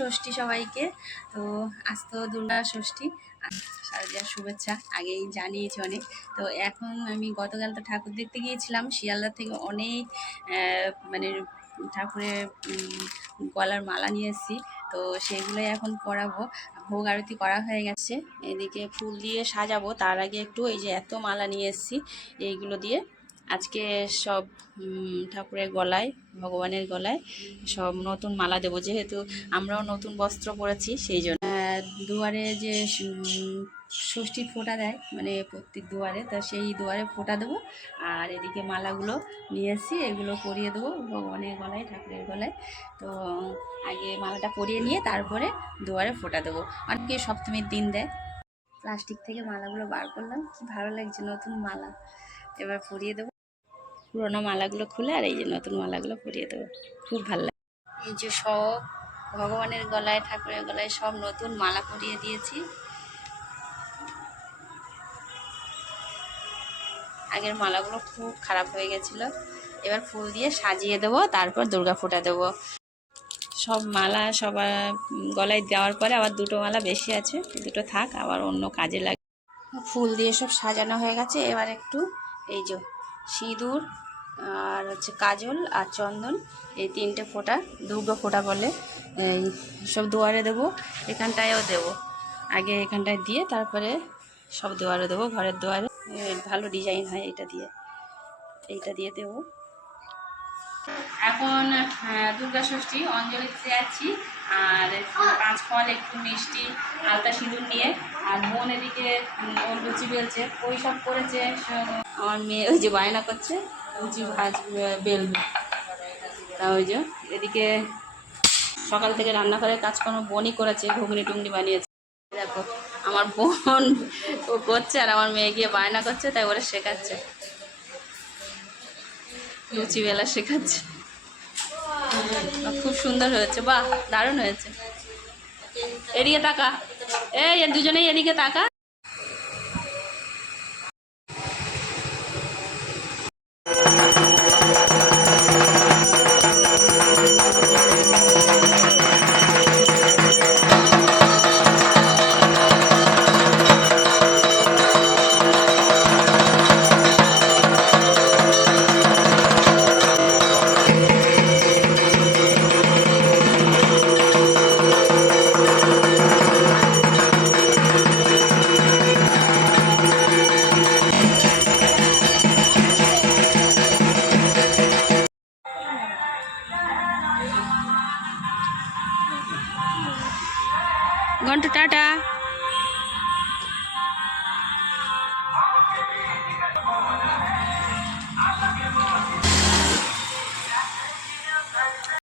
ষষ্ঠী সবাইকে। তো আজ তো দুর্গা ষষ্ঠী, শারদীয়ার শুভেচ্ছা আগেই জানিয়েছি অনেক। তো এখন আমি গতকাল তো ঠাকুর দেখতে গিয়েছিলাম, শিয়ালদা থেকে অনেক মানে ঠাকুরের গলার মালা নিয়ে এসেছি। তো সেগুলোই এখন পরাবো। ভোগ আরতি করা হয়ে গেছে, এদিকে ফুল দিয়ে সাজাবো। তার আগে একটু এই যে এত মালা নিয়ে এসেছি, এইগুলো দিয়ে আজকে সব ঠাকুরের গলায়, ভগবানের গলায় সব নতুন মালা দেবো, যেহেতু আমরাও নতুন বস্ত্র পরেছি সেই জন্য। দুয়ারে যে ষষ্ঠীর ফোঁটা দেয়, মানে প্রত্যেক দুয়ারে, তা সেই দুয়ারে ফোঁটা দেবো। আর এদিকে মালাগুলো নিয়ে এসেছি, এগুলো পরিয়ে দেবো ভগবানের গলায়, ঠাকুরের গলায়। তো আগে মালাটা পরিয়ে নিয়ে তারপরে দুয়ারে ফোঁটা দেবো। অনেকে সপ্তমীর দিন দেয়। প্লাস্টিক থেকে মালাগুলো বার করলাম, কি ভালো লাগছে, নতুন মালা। এবার পরিয়ে দেবো পুরোনো মালাগুলো খুলে, আর এই যে নতুন মালাগুলো পরিয়ে দেবো, খুব ভালো লাগে। এই যে সব ভগবানের গলায়, ঠাকুরের গলায় সব নতুন মালা পরিয়ে দিয়েছি। আগের মালাগুলো খুব খারাপ হয়ে গেছিলো, এবার ফুল দিয়ে সাজিয়ে দেবো, তারপর দুর্গা ফোঁটা দেবো। সব মালা সবার গলায় দেওয়ার পরে আবার দুটো মালা বেশি আছে, দুটো থাক, আবার অন্য কাজে লাগে। ফুল দিয়ে সব সাজানো হয়ে গেছে। এবার একটু এই যে সিঁদুর আর হচ্ছে কাজল আর চন্দন, এই তিনটে ফোঁটা, দুর্গা ফোঁটা বলে, এই সব দুয়ারে দেবো, এখানটায়ও দেবো। আগে এখানটায় দিয়ে তারপরে সব দুয়ারে দেবো, ঘরের দুয়ারে। ভালো ডিজাইন হয় এইটা দিয়ে দেবো। এখন দুর্গা ষষ্ঠী, অঞ্জলি দিতে যাচ্ছি। আর 5 ফল, একটু মিষ্টি, আলতা সিঁদুর নিয়ে। আর বোন এদিকে ওর লুচি বেলছে, ওই সব করেছে। আমার মেয়ে ওই যে বায়না করছে লুচি বেলবে। তা ওই যে এদিকে সকাল থেকে রান্নাঘরের কাজকর্ম বোনই করেছে, ঘুগনি টুগনি বানিয়েছে। দেখো আমার বোন ও করছে, আর আমার মেয়ে গিয়ে বায়না করছে, তাই ওরা শেখাচ্ছে, লুচি বেলা শেখাচ্ছে। খুব সুন্দর হয়েছে, বাহ, দারুণ হয়েছে। এদিকে তাকা, এই দুজনেই এদিকে তাকা। ঘন্টা টাটা।